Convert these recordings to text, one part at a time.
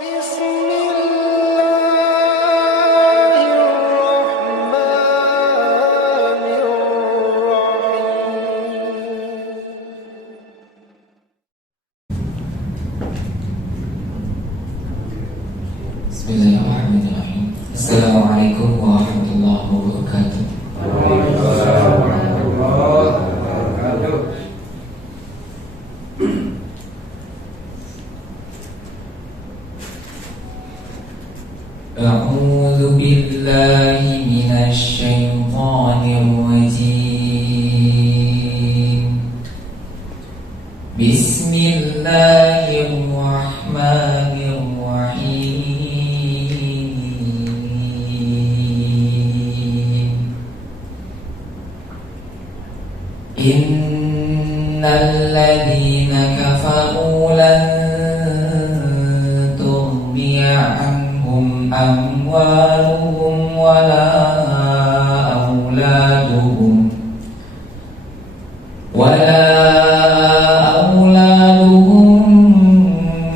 Bismillahirrahmanirrahim. Assalamualaikum warahmatullahi wabarakatuh. A'udzu billahi minasy syaithanir rajim. Bismillahirrahmanirrahim. Innal ladzina kafaru lan tughniya anhum amwaluhum wala auladuhum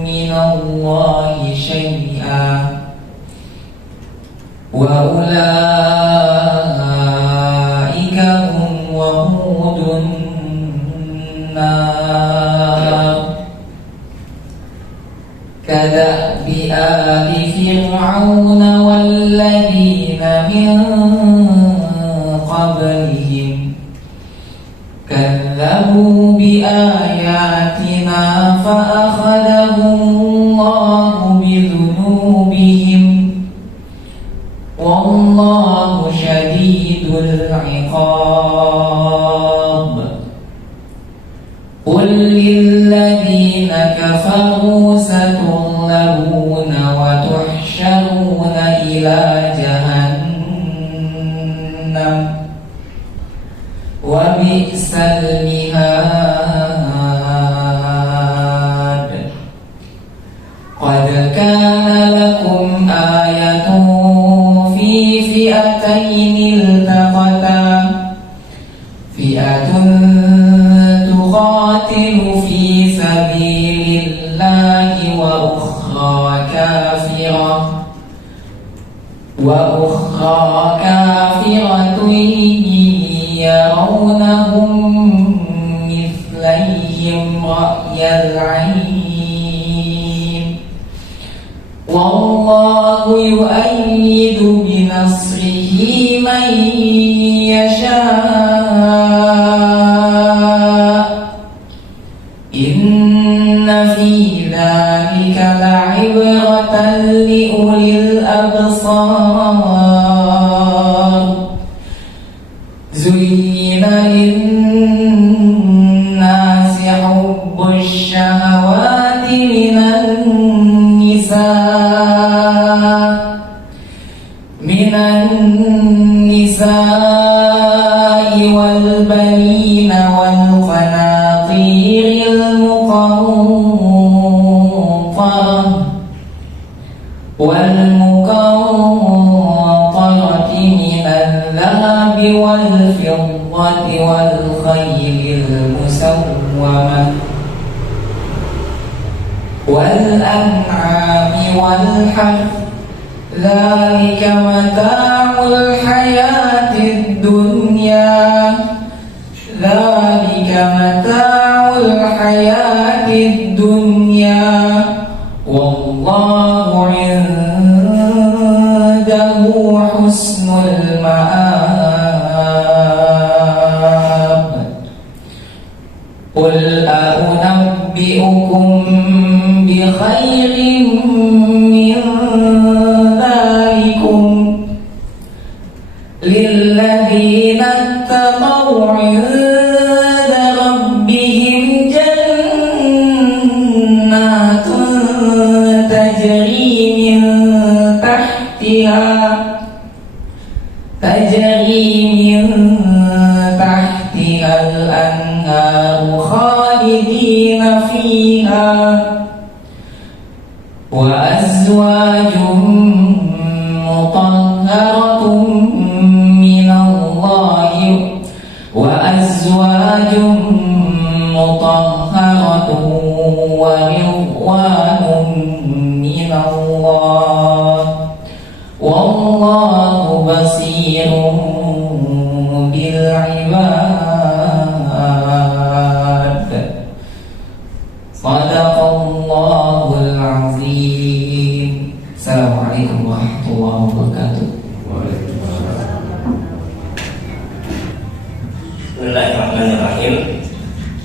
minallahi syai'an wa ulaika hum waqudun nar kada'bi ali fir'auna walladzina min qablihim kadzabu biayatina fa'akhadahumullahu bidhunubihim wallahu syadidul iqab. Qul lilladzina kafaru satughlabuna wa tuhsyaruna ila jahannam wa bi'sal mihad. Qad kana lakum ayatun fi fi'ataini iltaqata fi'atun tuqatilu fi sabilillahi wa ukhra kafiratun yarawnahum mithlayhim ra'yal 'ayn wallahu yu'ayyidu binasrihi man yasha' inna fi dhalika la'ibratan liulil absar. Zuyyina linnasi hubbush shahawati minan nisa'i wal banina wal qanatiril muqantarati minal dhahabi wal fiddati wal khaylil musawwamah wal an'ami wal harth dzalika mata'ul hayatid dunya wallahu 'indahu husnul ma'ab. Qul a'unabbi'ukum bi khairin min dhalikum lilladzina ittaqaw 'inda rabbihim jannatun tajri min tahtiha al-anharu khalidina fiha wa azwajun mutahharatun minallahi wa ridwanun min Allah wallahu basirun bil ibad. Sadaqallahul azim. Assalamualaikum warahmatullahi wabarakatuh. Bismillahirrahmanirrahim.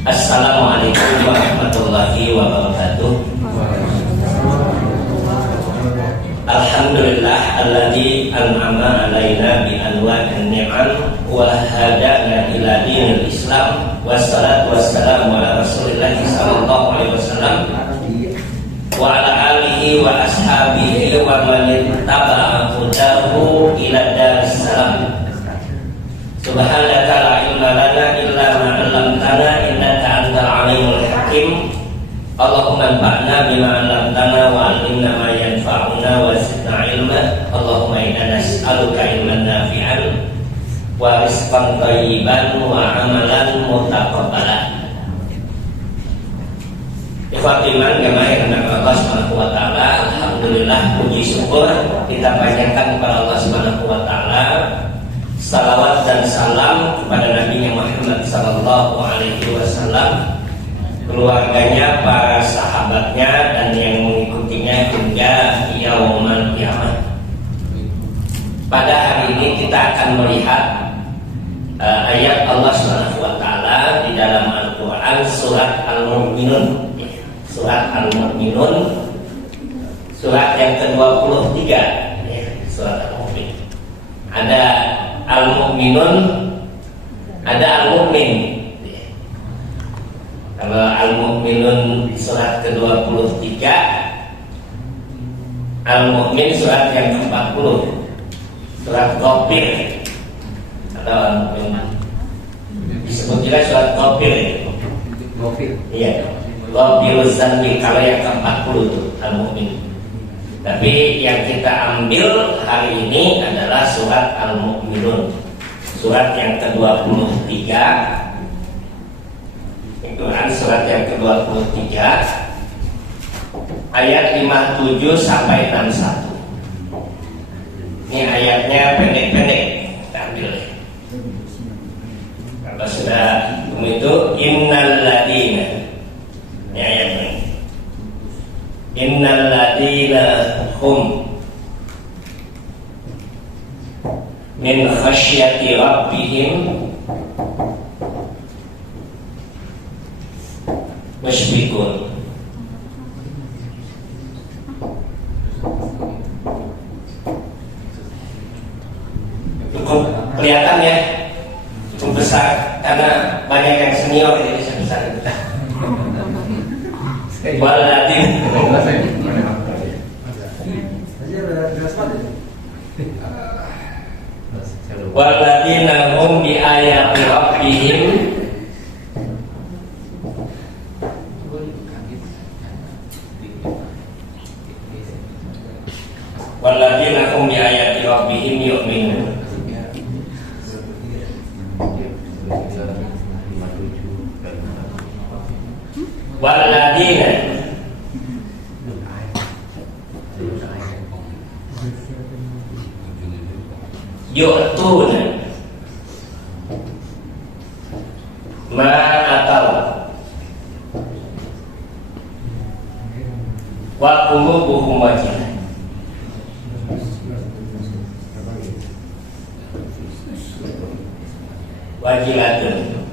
Assalamualaikum warahmatullahi wabarakatuh. Alhamdulillah alladzi an'ama alaina bi anwa'in ni'am wa hadana ila dinil Islam. Wassalatu wassalamu ala Rasulillah sallallahu alaihi wasallam wa ala alihi wa ashabihi wa man ittaba'a hudahu ila daris salam. Subhanaka la ilma lana illa ma 'allamtana innaka antal alimul hakim. Allahumma anfa'na bima 'allamtana wa 'allimna ma yanfa'una wa zidna ilma. Allahumma inna nas'aluka ilman nafi'an wa rizqan thayyiban wa 'amalan mutaqabbalan. Ikhwatiman jamaah yang Allah Subhanahu wa taala, alhamdulillah puji syukur kita panjatkan kepada Allah Subhanahu wa taala. Salawat dan salam kepada Nabi Muhammad sallallahu alaihi wasallam, keluarganya, para sahabatnya, dan yang mengikutinya hingga yaumul kiamat. Pada hari ini kita akan melihat ayat Allah Subhanahu wa taala di dalam Al-Qur'an, surat Al-Mu'minun. Surat Al-Mu'minun, surat yang ke-23, surat Al-Mu'min. Ada Al-Mu'minun, ada Al-Mu'min. Kalau Al-Mu'minun surat ke-23, Al-Mu'min surat yang ke-40, surat Ghafir atau Al-Mu'min. Disebut juga surat Ghafir. Iya, Ghafiruz Zanbi kalau yang ke-40 itu Al-Mu'min. Tapi yang kita ambil hari ini adalah surat Al-Mu'minun, surat yang ke-23. Quran surat yang ke-23 ayat 57 sampai 61. Ini ayatnya pendek-pendek, kita ambil. Kalau sudah itu innal ladina, ini ayatnya. Innal ladina hum min khasyati rabbihim musyfiqun. Cukup kelihatan ya, cukup besar karena banyak yang senior jadi sebesar itu. Walatin walatina hum bi ayati rabbihim walladzina hum bi ayati rabbihim yu'minun. Walladzina yu'tuna ma atau wa qulubuhum wajilah. Wajilatun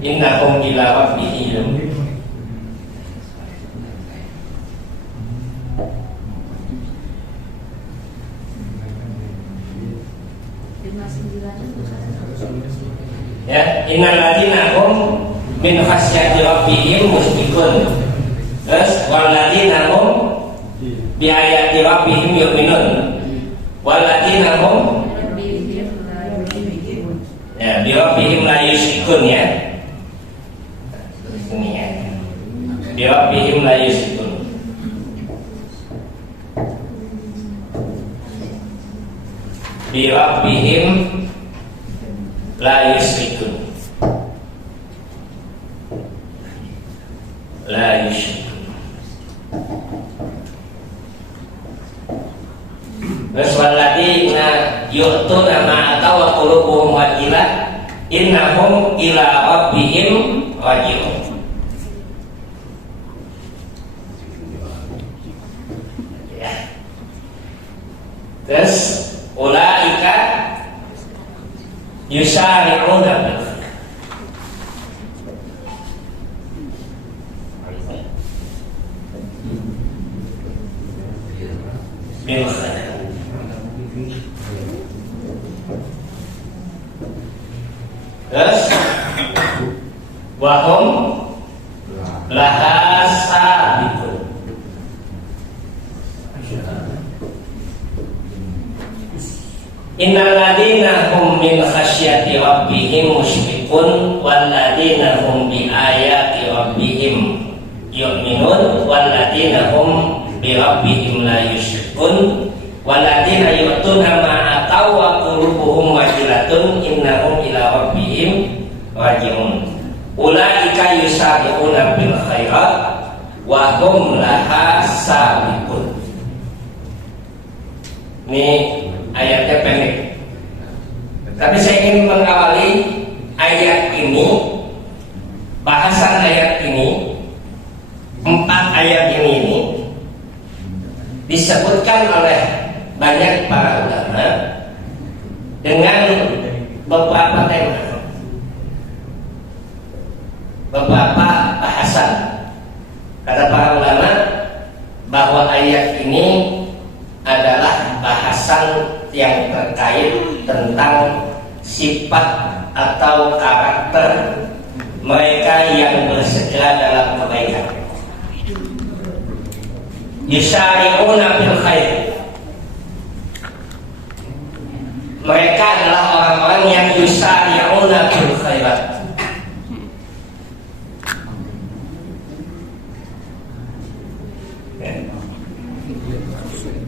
innahum ila rabbihim ya, innal ladzina hum min khasyati rabbihim musyfiqun. Terus wal ladzina hum bi ayati rabbihim yu'minun. Wal ladzina hum ya bi rabbihim la yusyrikun ya. Ini ya. Bi rabbihim la yusyrikun. Bi rabbihim la yusyrikun. La yusyrikun. Terus waladina yu'tuna ma atau wa qulubuhum wajilah innahum ila rabbihim raji'un. Ya. Terus ulaika yusari'una bil khairat. Terus wahum laha sabiqun. Innal ladina hum min khasyati rabbihim musyfiqun wal ladina hum bi ayati rabbihim yu'minun wal ladina hum bi rabbihim la yusyrikun waladina yu'tuna ma atau wa qulubuhum wajilatun innahum ila rabbihim raji'un. Ulaika yusabiquna bil khairat wa hum laha sabiqun. Ini ayatnya pendek, tapi saya ingin mengawali ayat ini, bahasan ayat ini, 4 ayat ini disebutkan oleh banyak para ulama dengan beberapa tema, beberapa bahasan. Kata para ulama bahwa ayat ini adalah bahasan yang terkait tentang sifat atau karakter mereka yang bersegera dalam kebaikan. Yusari'una bil khair. Mereka adalah orang-orang yang yusari'una bil khairat.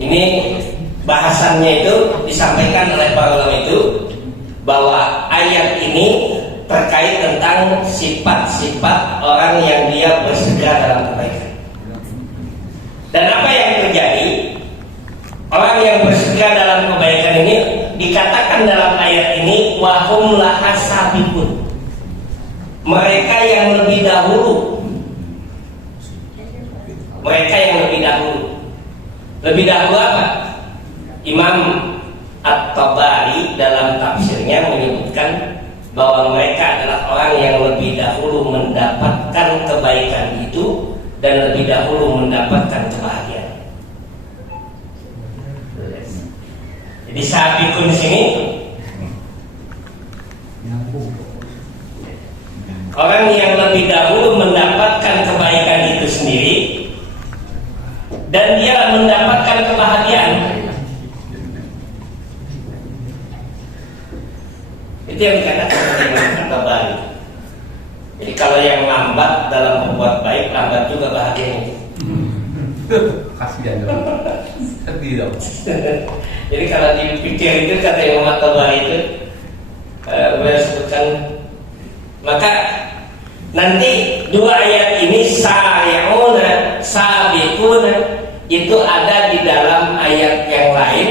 Ini bahasannya itu disampaikan oleh para ulama itu bahwa ayat ini terkait tentang sifat-sifat orang yang dia bersegera dalam kebaikan. Dan apa yang terjadi? Orang yang bersegera dalam kebaikan ini dikatakan dalam ayat ini wahum laha sabiqun. Mereka yang lebih dahulu. Mereka yang lebih dahulu. Lebih dahulu apa? Imam At-Tabari dalam tafsirnya menyebutkan bahwa mereka adalah orang yang lebih dahulu mendapatkan kebaikan itu dan lebih dahulu mendapatkan kebahagiaan. Jadi sabiqun di sini orang yang lebih dahulu mendapatkan kebaikan itu sendiri dan dia mendapatkan kebahagiaan. Itu yang dikatakan oleh Imam At-Tabari. Jadi kalau yang lambat dalam membuat baik, lambat juga bahagianya. Kasihan dong. Sedih dong. Jadi kalau dipikir itu kata Imam At-Tabari itu beliau sebutkan, maka nanti 2 ayat ini sari'una, sabiquna itu ada di dalam ayat yang lain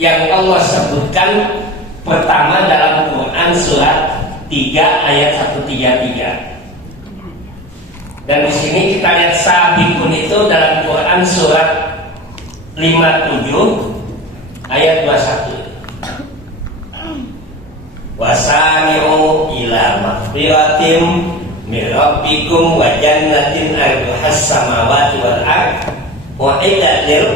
yang Allah sebutkan pertama dalam Quran surat 3 ayat 133. Dan di sini kita lihat sabiqun itu dalam Quran surat 57 ayat 21. Wasari'u ila maghfiratin min rabbikum wa jannatin 'arduhas samawati wal ardh u'iddat lil.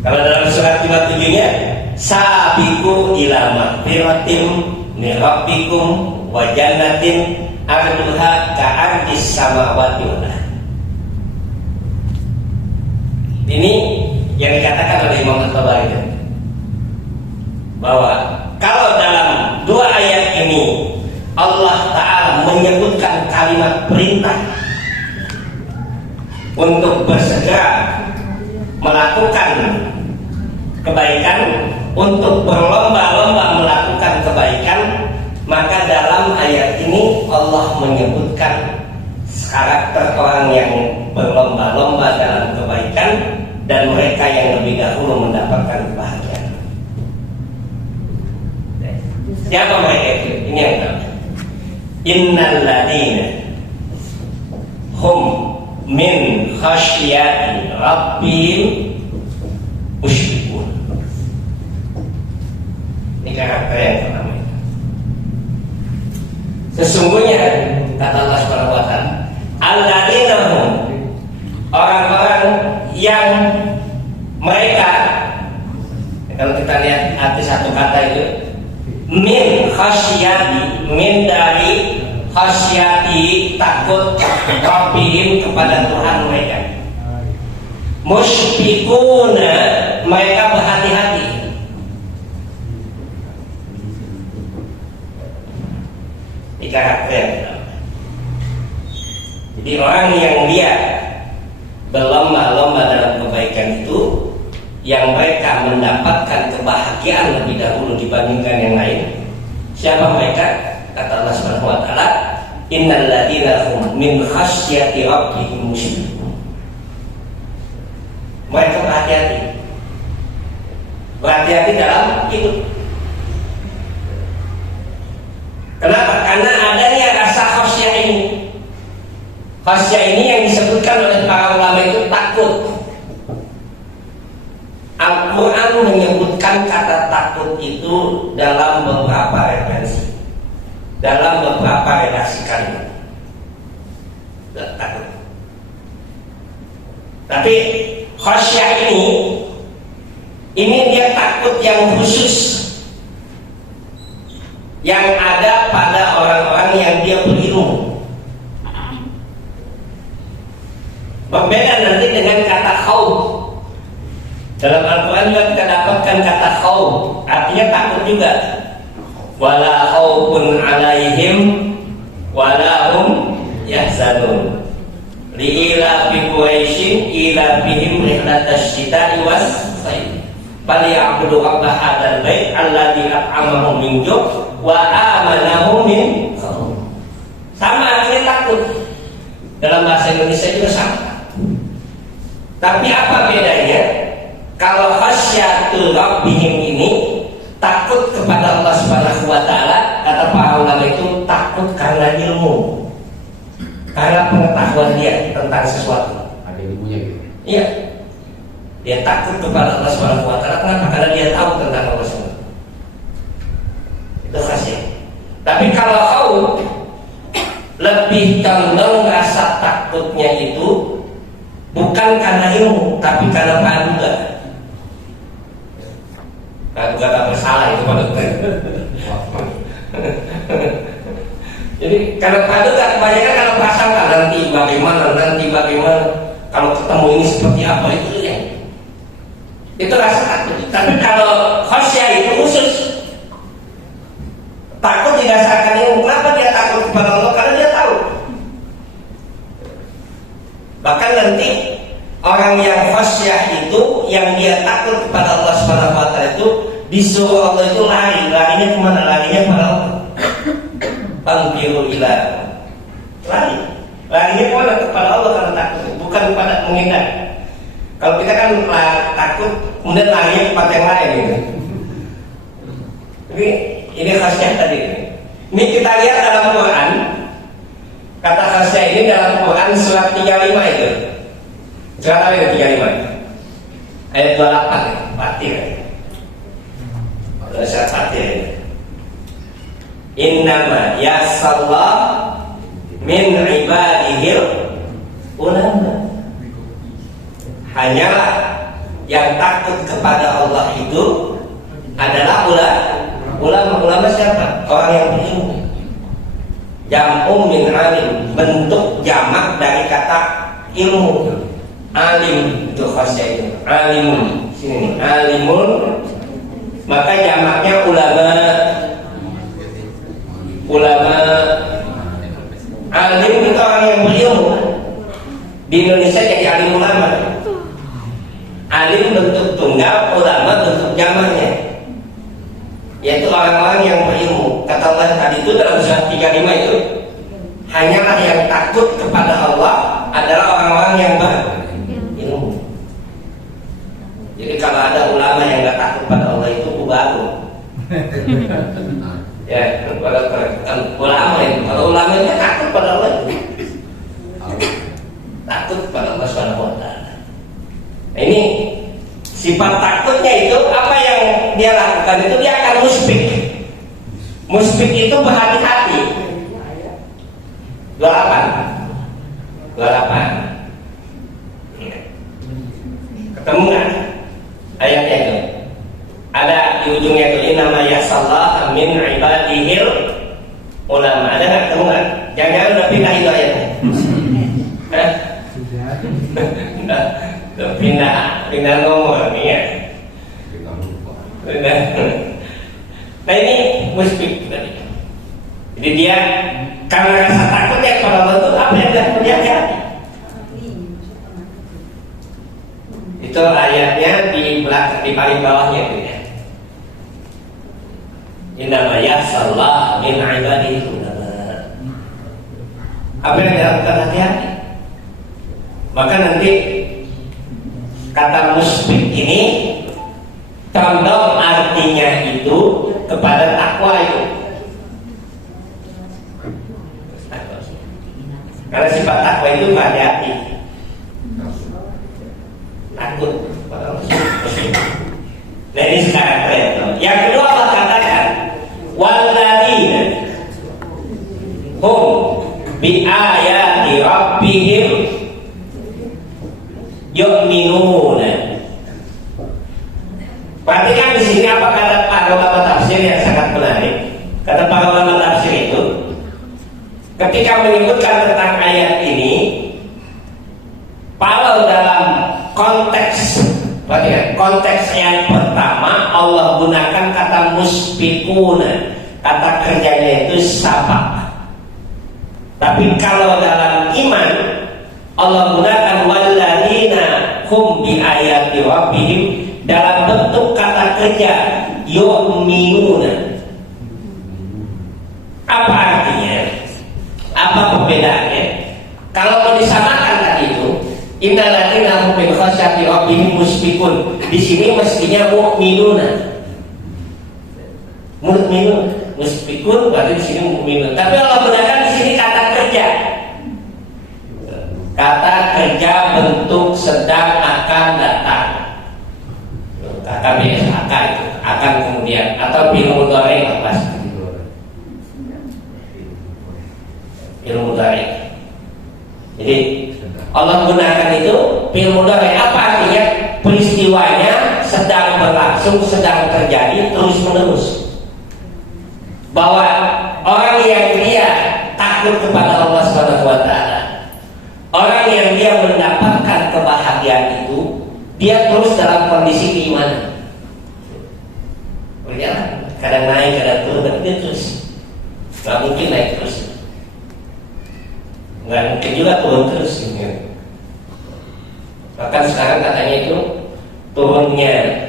Kalau dalam surat 57-nya sabiqu ila maghfiratin min rabbikum wa jannatin arduha ka'ardis samawati wal ardh. Ini yang dikatakan oleh Imam At-Tabari bahwa kalau dalam 2 ayat ini Allah Ta'ala menyebutkan kalimat perintah untuk bersegera melakukan kebaikan, untuk berlomba-lomba melakukan kebaikan, maka dalam ayat ini Allah menyebutkan karakter orang yang berlomba-lomba dalam kebaikan, dan mereka yang lebih dahulu mendapatkan kebahagiaan. Siapa mereka itu? Ini yang pertama. Innal ladina hum min khasyati rabbihim musyrikun. Ini karakter yang pertama. Sesungguhnya kata Allah Subhanahu wa taala, alladzina hum, orang-orang yang mereka, kalau kita lihat arti satu kata itu, min khasyati, min dari khasyati, takut rabbihim, kepada Tuhan mereka, musyfiquna, mereka berhati-hati. Di karakter. Jadi orang yang dia berlomba-lomba dalam kebaikan itu, yang mereka mendapatkan kebahagiaan lebih dahulu dibandingkan yang lain. Siapa mereka? Kata Allah Subhanahu wa taala, innal ladzina hum min khasyati rabbihim musyrikun. Mereka berhati-hati. Berhati-hati dalam hidup. Kenapa? Karena adanya rasa khasyah ini. Khasyah ini yang disebutkan oleh para ulama itu takut. Al-Quran menyebutkan kata takut itu dalam beberapa referensi, dalam beberapa redaksi kalimat. Takut. Tapi khasyah ini dia takut yang khusus, yang ada pada orang-orang yang dia berilmu. Berbeda nanti dengan kata khauf. Dalam Al-Quran juga kita dapatkan kata khauf, artinya takut juga. Wala khaufun alaihim wala hum yahzanun. Li'ila bi Quraisyin ila bihim rihlatash shita'i was sayf. Bal ya'budu rabb hadzal bait alladzi at'amahum min ju' wa amanahum min khauf. Sama artinya takut. Dalam bahasa Indonesia juga sama. Tapi apa bedanya? Kalau khasyatu rabbihim ini takut kepada Allah Subhanahu wa taala, kata para ulama itu takut karena ilmu, karena pengetahuan dia tentang sesuatu. Ada ilmunya gitu. Iya. Dia takut kepada Allah Subhanahu wa taala, kenapa? Karena dia tahu tentang Allah Subhanahu. Itu khasyat. Tapi kalau kau lebih condong rasa takutnya itu bukan karena ilmu, tapi karena praduga. Praduga tak bersalah itu praduga. Jadi karena praduga kebanyakan kalau prasangka, nanti bagaimana, kalau ketemu ini seperti apa, itu rasa takut. Tapi kalau khasyah itu khusus, takut didasarkan ilmu. Kenapa dia takut kepada Allah? Karena dia tahu. Bahkan nanti orang yang khasyah itu, yang dia takut kepada Allah Subhanahu wa taala itu, disuruh Allah itu larinya kemana? Larinya kepada Allah. Panggilu ila, larinya kemana? Kepada Allah karena takut, bukan kepada menghindar. Kalau kita kan takut, kemudian larinya kepada yang lain gitu. Jadi ini khasyah tadi. Ini kita lihat dalam Quran. Kata khasyah ini dalam Quran surat 35 itu. Surat apa itu 35? Ayat 28 Fatir. Surat Fatir. Innama yasallah min ibadihil ulama. Hanyalah yang takut kepada Allah itu adalah ulama siapa? Orang yang berilmu. Jam'um min alim, bentuk jamak dari kata ilmu. Alim itu khasyah itu. Alimun, sini nih, alimun. Maka jamaknya ulama. Alim itu orang yang berilmu. Di Indonesia jadi alim ulama. Alim bentuk tunggal, ulama bentuk jamaknya, yaitu orang-orang yang berilmu. Kata Allah tadi itu dalam surat 35 itu, hanyalah yang takut kepada Allah adalah orang-orang yang berilmu. Jadi kalau ada ulama yang nggak takut pada Allah itu baru. Ya, ulama itu. Kalau ulama itu takut pada Allah itu. Takut pada Allah Subhanahu wa taala. Nah, ini sifat takutnya itu apa yang dia lakukan itu dia akan muspik. Muspik itu berhati-hati. 28. Ketemu nggak ayatnya itu? Ada di ujungnya itu innama yasallahu min ibadihil ulama. Ada nggak? Ketemu nggak? Jangan udah pindah itu ayatnya. Pindah nomor nih ya. Nah ini muspik tadi. Jadi dia karena rasa takutnya kepada Allah itu apa yang dia hati-hati. Itu ayatnya di belakang, di paling bawahnya itu ya. Innama yasallahu min ibadihi ulama. Apa yang dilakukan hati-hati. Maka nanti kata muspik ini condong artinya itu kepada takwa itu. Karena sifat takwa itu hati-hati, takut pada Allah. Nah ini sekarang keren. Yang kedua Allah katakan walladzina hum bi ayati rabbihim yu'minuna. Perhatikan di sini apa kata para ulama tafsir yang sangat menarik. Kata para ulama tafsir itu, ketika menyebutkan tentang ayat ini, kalau dalam konteks, perhatikan, konteks yang pertama Allah gunakan kata musbikuna, kata kerjanya itu sabak. Tapi kalau dalam iman Allah gunakan walladzina hum bi ayati rabbihim dalam bentuk kata kerja yu'minuna. Apa artinya? Apa perbedaannya? Kalau mau disamakan tadi itu innal ladzina hum bi khasyati rabbihim musyfikun, di sini mestinya mu'minuna. Mu'minun, musyfikun berarti di sini mu'minun. Tapi Allah gunakan di sini kata kerja. Kata kerja bentuk sedang akan datang. Kata biasa akan kemudian atau fi'il mudhari apa? Fi'il mudhari. Jadi Allah gunakan itu fi'il mudhari. Apa artinya? Peristiwanya sedang berlangsung, sedang terjadi terus menerus. Bahwa orang yang dia takut kepada Allah Subhanahu wa taala, orang yang dia mendapatkan kebahagiaan itu, dia terus dalam kondisi keimanan. Berjalan, kadang naik, kadang turun, tapi dia terus. Gak mungkin naik terus. Gak mungkin juga turun terus. Bahkan sekarang katanya itu turunnya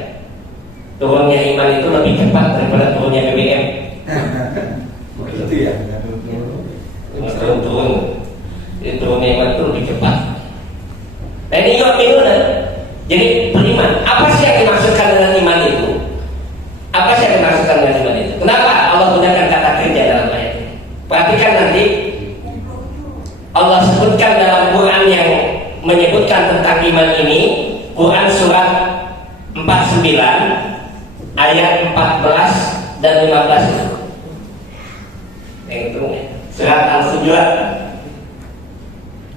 iman itu lebih cepat daripada turunnya BBM. Begitu ya. Turun. Jadi turunnya iman itu lebih cepat. Nah ini yu'minuna. Jadi beriman. Apa sih yang dimaksudkan dengan iman itu? Apa sih yang dimaksudkan dengan iman itu? Kenapa Allah gunakan kata kerja dalam ayat ini? Perhatikan nanti Allah sebutkan dalam Quran yang menyebutkan tentang iman ini. Quran surat 49 ayat 14 dan 15 itu. Yang itu surat Al-Hujurat.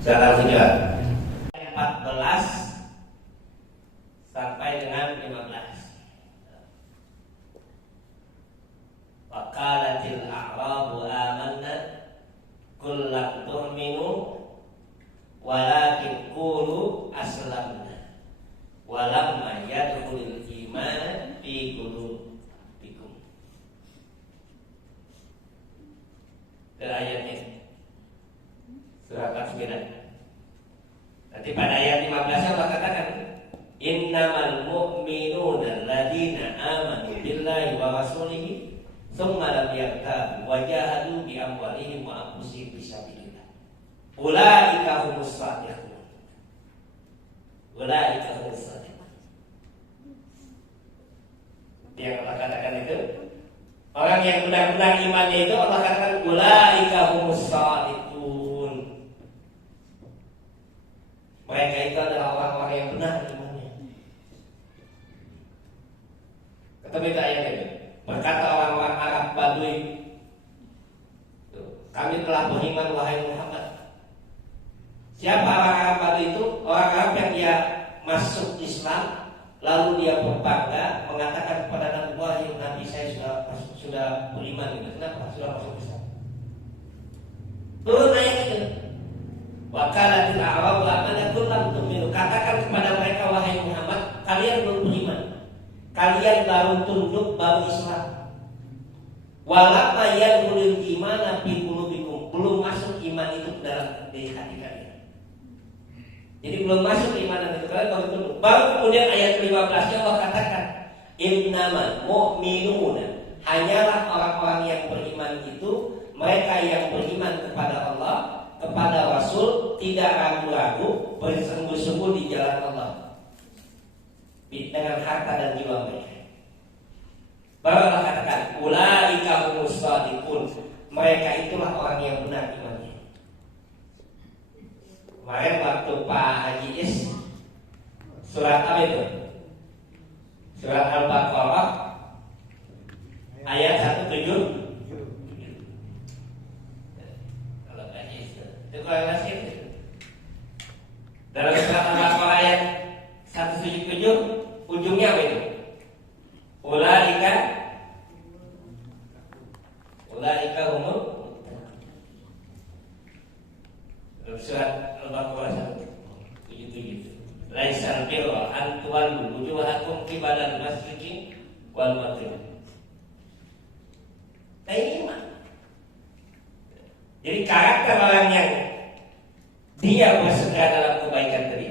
Surat Al-Hujurat 14 sampai dengan 15. Waqalatil a'rabu amanna qul lam tu'minu walakin qulu aslamna walamma yadkhulul iman fi qulubikum. Ke ayatnya surat Al-9. Nanti pada ayat 15 Allah katakan innamal mu'minuna alladzina amanu billahi wa rasulihi tsumma lam yartabu wa jahadu bi amwalihim wa anfusihim fisabilillah. Ulaika humus shadiqun. Ulaika humus shadiqun. Yang Allah katakan itu orang yang benar-benar imannya itu Allah katakan ulaika humus shadiqun. Mereka itu adalah orang-orang yang benar imannya. Ketemu itu ayat itu. Berkata orang-orang Arab Badui, kami telah beriman wahai Muhammad. Siapa orang Arab Badui itu? Orang Arab yang dia masuk Islam, lalu dia berbangga mengatakan kepada Nabi, wahai Nabi saya sudah beriman. Kenapa? Sudah masuk Islam. Turun ayat itu. Wakalatil a'rabu amanah lam tu'minu. Katakan kepada mereka wahai Muhammad, kalian belum beriman. Kalian baru tunduk, baru Islam. Walamma yadkhulul imana fi qulubikum. Belum masuk iman itu ke dalam hati kalian. Jadi belum masuk iman itu kalian baru tunduk. Baru kemudian ayat 15-nya Allah katakan, innamal mu'minuna. Hanyalah orang-orang yang beriman itu mereka yang beriman kepada Allah, kepada Rasul, tidak ragu-ragu, bersungguh-sungguh di jalan Allah dengan harta dan jiwa mereka. Baru Allah katakan ulaika humus shadiqun. Mereka itulah orang yang benar imannya. Kemarin waktu Pak Haji Is surat apa itu? Surat Al-Baqarah ayat 17. Kalau nasib dalam surat Al-Baqarah ayat 177 ujungnya apa itu? Ulaika humul. Surat Al-Baqarah 177. Laisal birra an tuwallu wujuhakum qibalal masjidi wal maghrib. Nah ini mah. Jadi karakter orang yang dia bersegera dalam kebaikan tadi,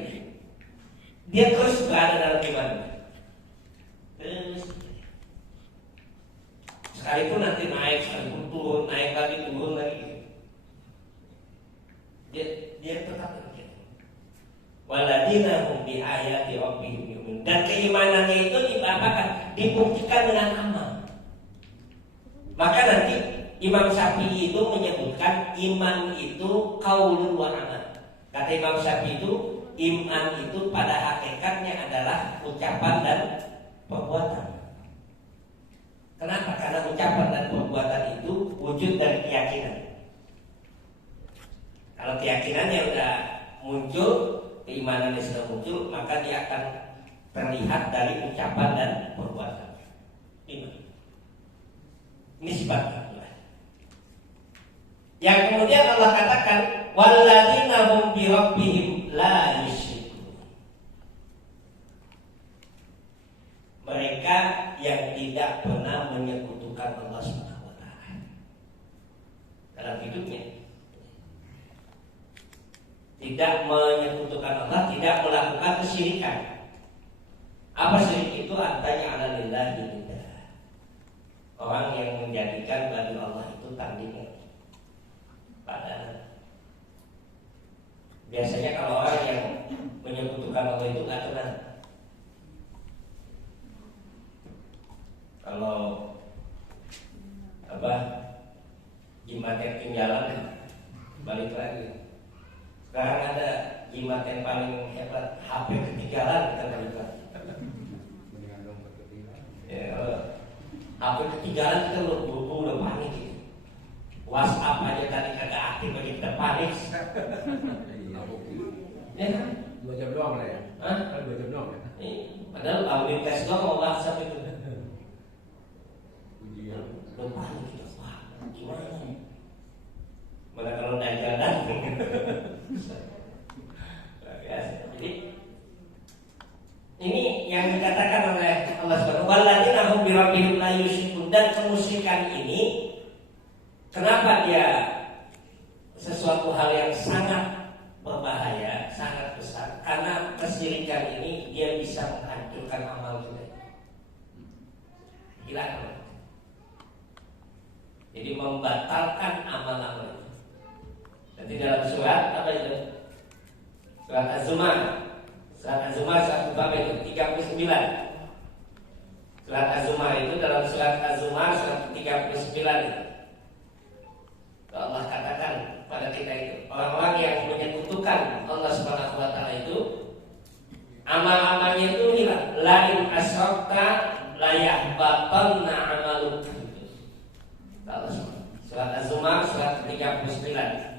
dia terus berada dalam iman. Terus sekalipun nanti naik, sekalipun turun, naik lagi, turun lagi, dia tetap begitu. Waladina hum bi ayati rabbihim yu'minun. Dan keimanannya itu diapakan? Dibuktikan dengan amal. Maka nanti Imam Syafi'i itu menyebutkan iman itu qaulun wa amal. Kata Imam Syafi'i itu iman itu pada hakikatnya adalah ucapan dan perbuatan. Kenapa? Karena ucapan dan perbuatan itu wujud dari keyakinan. Kalau keyakinannya udah muncul, keimanannya sudah muncul, maka dia akan terlihat dari ucapan dan perbuatan. Ini sifatnya. Yang kemudian Allah katakan walladzina hum bi rabbihim la yusyrikun. Mereka yang tidak pernah menyekutukan Allah Subhanahu wa taala dalam hidupnya. Tidak menyekutukan Allah, tidak melakukan kesyirikan. Apa syirik itu? Artinya ala lillahi niddah. Orang yang menjadikan bagi Allah itu tandingan. Padahal biasanya kalau orang yang menyekutukan Allah itu nggak tenang. Kalau jimatnya ketinggalan, balik lagi. Sekarang ada jimat yang paling hebat, HP ketinggalan, kita balik lagi. Ya, HP ketinggalan kita udah panik. WhatsApp aja tadi kagak aktif bagi kita panik. Ya kan? 2 jam doang lah ya. Hah? 2 jam doang ya. Padahal audit tes doang mau WhatsApp itu. Udah panik kita. Wah, gimana nih? Mana kalau dajjal datang? Jadi ini yang dikatakan oleh Allah Subhanahu wa taala, walladzina hum bi rabbihim la yusyrikun. Dan kemusyrikan ini kenapa dia sesuatu hal yang sangat berbahaya, sangat besar? Karena kesyirikan ini dia bisa menghancurkan amal kita. Hilang. Jadi membatalkan amal-amal itu. Dan Nanti dalam surat apa itu? Surat Az-Zumar. Surat Az-Zumar satu bab itu 39. Surat Az-Zumar itu dalam surat Az-Zumar surat 39 itu. Allah katakan pada kita itu orang-orang yang menyekutukan Allah Subhanahu wa taala itu amal-amalnya itu hilang. Lain asyrakta la yahbatanna amaluka. Surat Az-Zumar surat 39.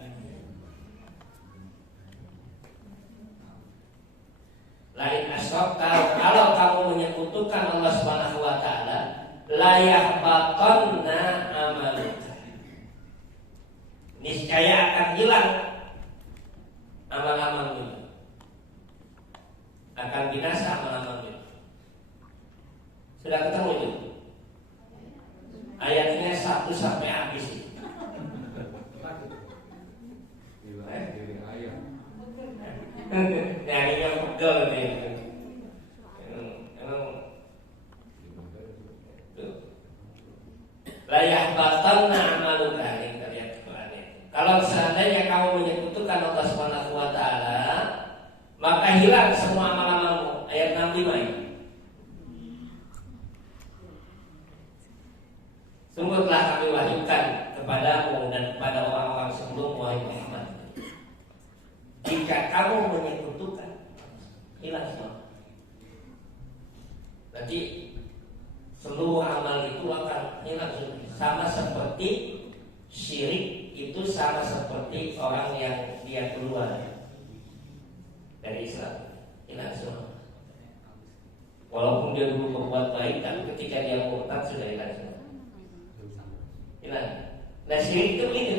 Lain asyrakta, kalau kamu menyekutukan Allah Subhanahu wa taala, la yahbatanna amaluka. Niscaya akan hilang amal-amalmu, akan binasa amal-amalmu. Sudah ketemu itu? Ayatnya 1 sampai habis. Yang yang betul nih. Layah batalna amaluka. Kalau seandainya kamu menyekutukan Allah Subhanahu wa taala, maka hilang semua amal-amalmu. Ayat 65 ini. Sungguh telah kami wahyukan kepadamu dan kepada orang-orang sebelum wahai Muhammad. Jika kamu menyekutukan, hilang semua. Nanti seluruh amal itu akan hilang. Sama seperti syirik itu sama seperti orang yang dia keluar dari Islam, hilang semua. Walaupun dia dulu berbuat baik, tapi ketika dia murtad sudah hilang semua. Hilang. Nah syirik itu begitu.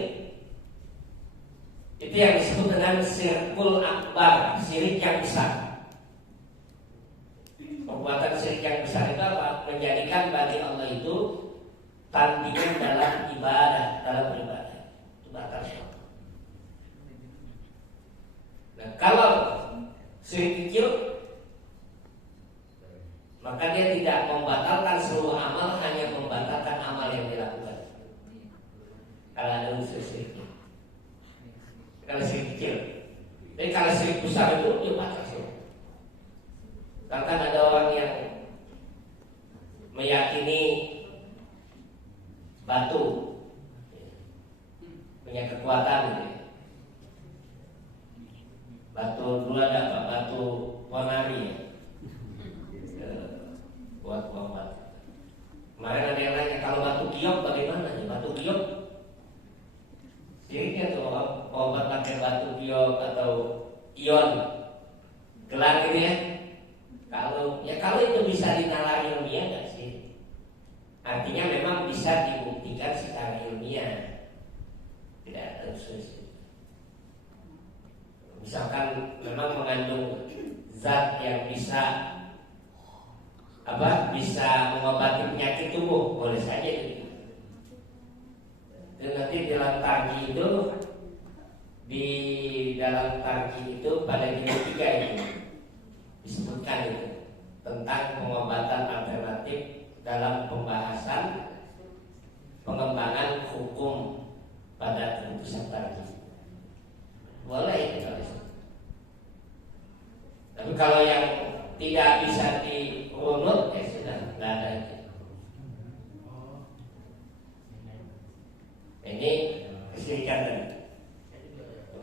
Itu yang disebut dengan syirkul akbar, syirik yang besar. Perbuatan syirik yang besar itu apa? Menjadikan bagi Allah itu tandingan dalam ibadah, dalam beribadah. Itu batal semua. Nah kalau syirik kecil, maka dia tidak membatalkan seluruh amal, hanya membatalkan amal yang dilakukan. Kalau ada unsur syiriknya. Kalau syirik kecil. Tapi kalau syirik besar itu dia batal semua. Bahkan ada orang yang meyakini batu punya kekuatan gitu. Batu dulu ada apa? Batu ponari ya. Buat obat. Kemarin ada yang nanya, kalau batu giok bagaimana ya? Batu giok syiriknya tuh obat pakai batu giok atau ion gelang gitu ya. Kalau itu bisa dinalar ilmiah nggak sih? Artinya memang bisa dibuktikan secara ilmiah. Tidak ada usus. Misalkan memang mengandung zat yang bisa bisa mengobati penyakit tubuh, boleh saja itu. Dan nanti dalam tarji itu, di dalam tarji itu pada jilid 3 itu disebutkan itu tentang pengobatan alternatif dalam pembahasan pengembangan hukum pada keputusan tarji. Boleh itu kalau itu. Tapi kalau yang tidak bisa dirunut, ya sudah, nggak ada itu. Ini kesyirikan tadi.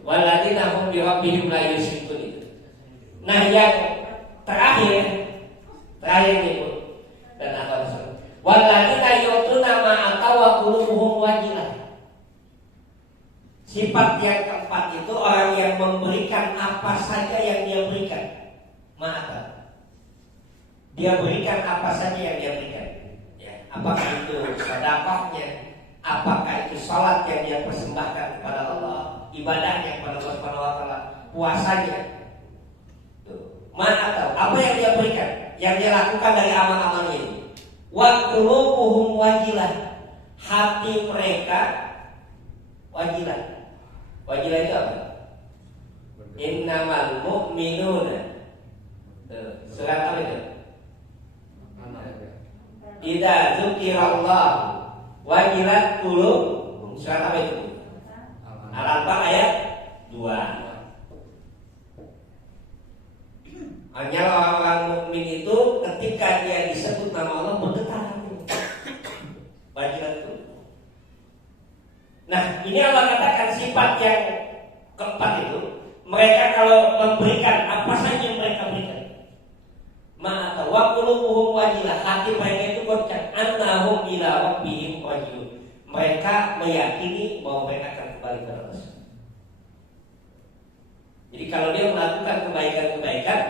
Walladzina hum bi rabbihim la yusyrikun itu. Nah yang terakhir ini pun dan apa maksudnya? Walladzina yu'tuna ma ataw wa qulubuhum wajilah. Sifat yang keempat itu orang yang memberikan apa saja yang dia berikan. Ma'ata. Dia berikan apa saja yang dia berikan. Ya, apakah itu sedekahnya, apakah itu salat yang dia persembahkan kepada Allah, ibadahnya kepada Allah Subhanahu wa taala, puasanya. Ma'ata. Apa yang dia berikan? Yang dia lakukan dari amal-amalnya ini. Wa qulubuhum wajilah. Hati mereka wajilah. Wajilah itu apa? Innamal mu'minuna. Surat apa itu? Idza dzukirallah wajilat qulubuhum. Surat apa itu? Al-Anfal ayat 2. Hanya orang-orang mukmin itu ketika dia disebut nama Allah bergetar. Wajilat itu. Nah, ini Allah katakan sifat yang keempat itu. Mereka kalau memberikan apa saja yang mereka berikan, ma'ata wa qulubuhum wajilah, hati mereka itu goncang, annahum ila rabbihim rajiun. Mereka meyakini bahwa mereka akan kembali kepada Allah. Jadi kalau dia melakukan kebaikan-kebaikan,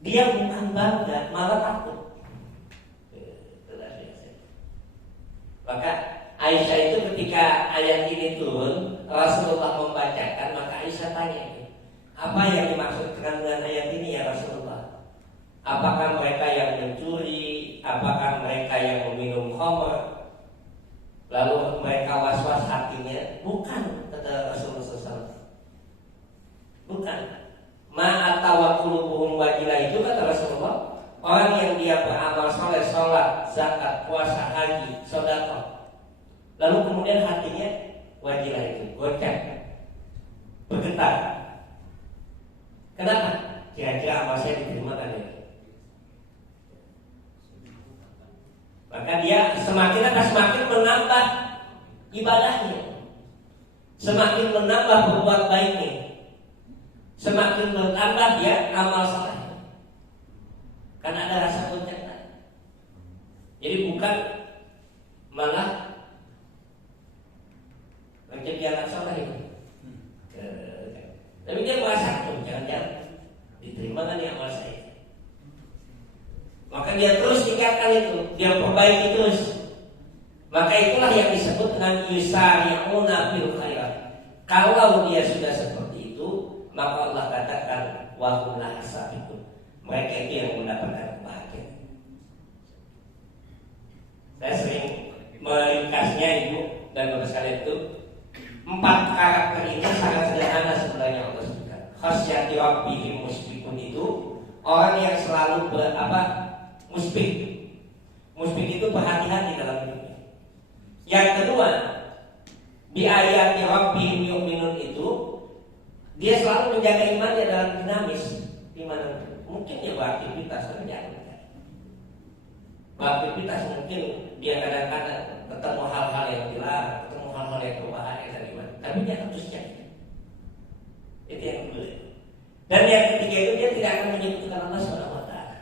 dia bukan bangga, malah takut. Maka Aisyah itu ketika ayat ini turun, Rasulullah membacakan, maka Aisyah tanya, apa yang dimaksudkan dengan ayat ini ya Rasulullah? Apakah mereka yang mencuri? Apakah mereka yang meminum khamr? Lalu mereka was-was hatinya? Bukan, kata Rasulullah SAW. Bukan. Ma'atawa qulubuhum wajilah itu kata Rasulullah, orang yang dia beramal soleh, sholat, zakat, puasa, haji, sedekah, lalu kemudian hatinya wajilah itu goncang, bergetar. Kenapa? Kira-kira amal saya diterima kan ya? Maka dia semakin menambah ibadahnya, semakin menambah berbuat baiknya, semakin bertambah dia amal saleh. Karena ada rasa goncang. Jadi bukan malah menjadi anak saleh itu. Tapi dia merasa jangan-jangan diterima kan ya amal saya. Maka dia terus tingkatkan itu, dia perbaiki terus. Maka itulah yang disebut dengan yusari'una fil khairat. Kalau dia sudah seperti itu, maka Allah katakan wa hum laha sabiqun. Mereka itu yang mendapatkan kebahagiaan. Saya sering meringkasnya Ibu dan Bapak sekalian itu, 4 karakter ini sangat sederhana sebenarnya Allah sebutkan. Khasyati rabbihim musbikun itu orang yang selalu musbik. Musbik itu berhati-hati dalam hidupnya. Yang kedua, bi ayati rabbihim yu'minun itu dia selalu menjaga imannya dalam dinamis. Di mana mungkin dia beraktivitas kerja, beraktivitas mungkin dia kadang-kadang ketemu hal-hal yang dilarang, ketemu hal-hal yang berbahaya dan gimana. Tapi dia terus jaga. Itu yang kedua. Dan yang ketiga itu dia tidak akan menyebutkan Allah Subhanahu wa taala.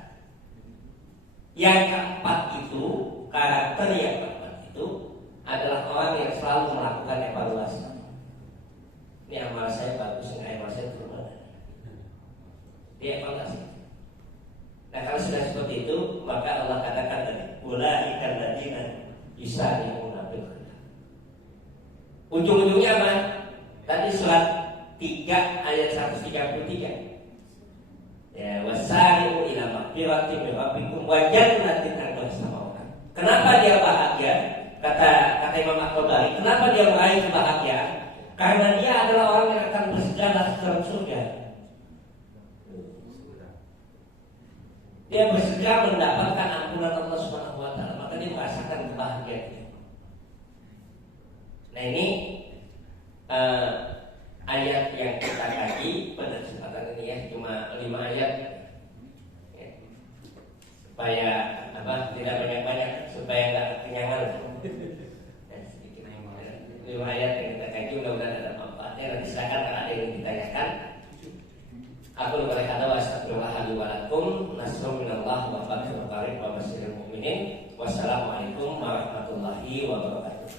Yang keempat itu, karakter yang keempat itu adalah orang yang selalu melakukan evaluasi. Ini amal saya bagus, ini amal saya kurang. Dia evaluasi. Nah kalau sudah seperti itu, maka Allah katakan tadi, ulaikal ladzina yusari'una fil khairat. Ujung-ujungnya apa? Tadi surat 3 ayat 133. Ya, wasari'u ila maghfiratin min rabbikum wa jannatin 'arduha as-samawati. Kenapa dia bahagia? Kata Imam Al-Ghazali, kenapa dia meraih kebahagiaan? Karena dia adalah orang yang akan bersegala dalam surga. Dia bersegera mendapatkan ampunan Allah Subhanahu wa taala, maka dia merasakan kebahagiaan. Nah ini ayat yang kita kaji pada kesempatan ini ya, cuma 5 ayat ya. Supaya tidak banyak-banyak, supaya nggak kekenyangan. Sedikit 5 ayat yang kita kaji, mudah-mudahan ada manfaatnya. Nanti silakan kalau ada yang ditanyakan. Aku boleh kata wassalamualaikum warahmatullahi wabarakatuh. Wassalamualaikum warahmatullahi wabarakatuh.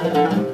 Thank you.